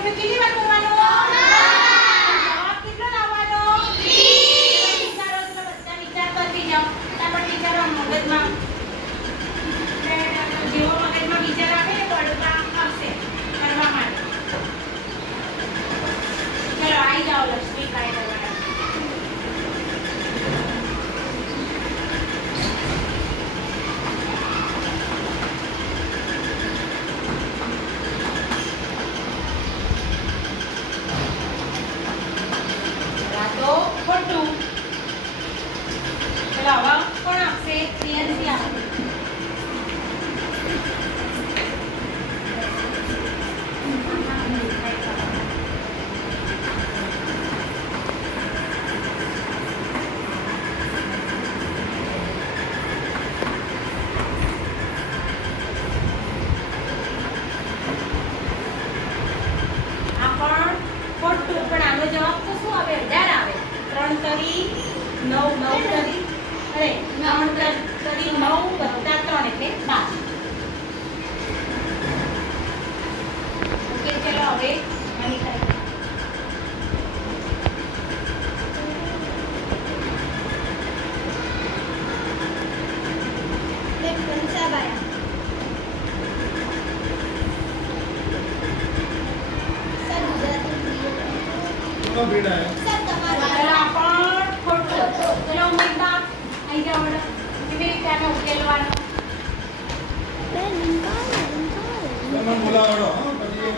ઉપયોગ કેટલી વાર કરવાનો? જવાબ કેટલો લાવવાનો? 20. વિચારો તો બધા વિચાર કરતી જાઓ. ફટાફટ વિચારો મગજમાં. જેવો મગજમાં વિચાર આવે ને પડતા આવશે કરવા માટે. ચલો આવી જાઓ લક્ષ્મી કાય કરવા. ખોટું. ચલો હવે કોણ આપશે? પ્રિયંશી આપશે. આ પણ ખોટું, પણ આનો જવાબ તો શું આવે? 18 આવે. 3 તરી 9, 9 તરી અરે 3 તરી 9 વત્તા 3 એટલે 12. ઓકે ચલો હવે મનિકા बेटा है बोलावड़ो हां પછી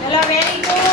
ચલો વેરી ગુડ.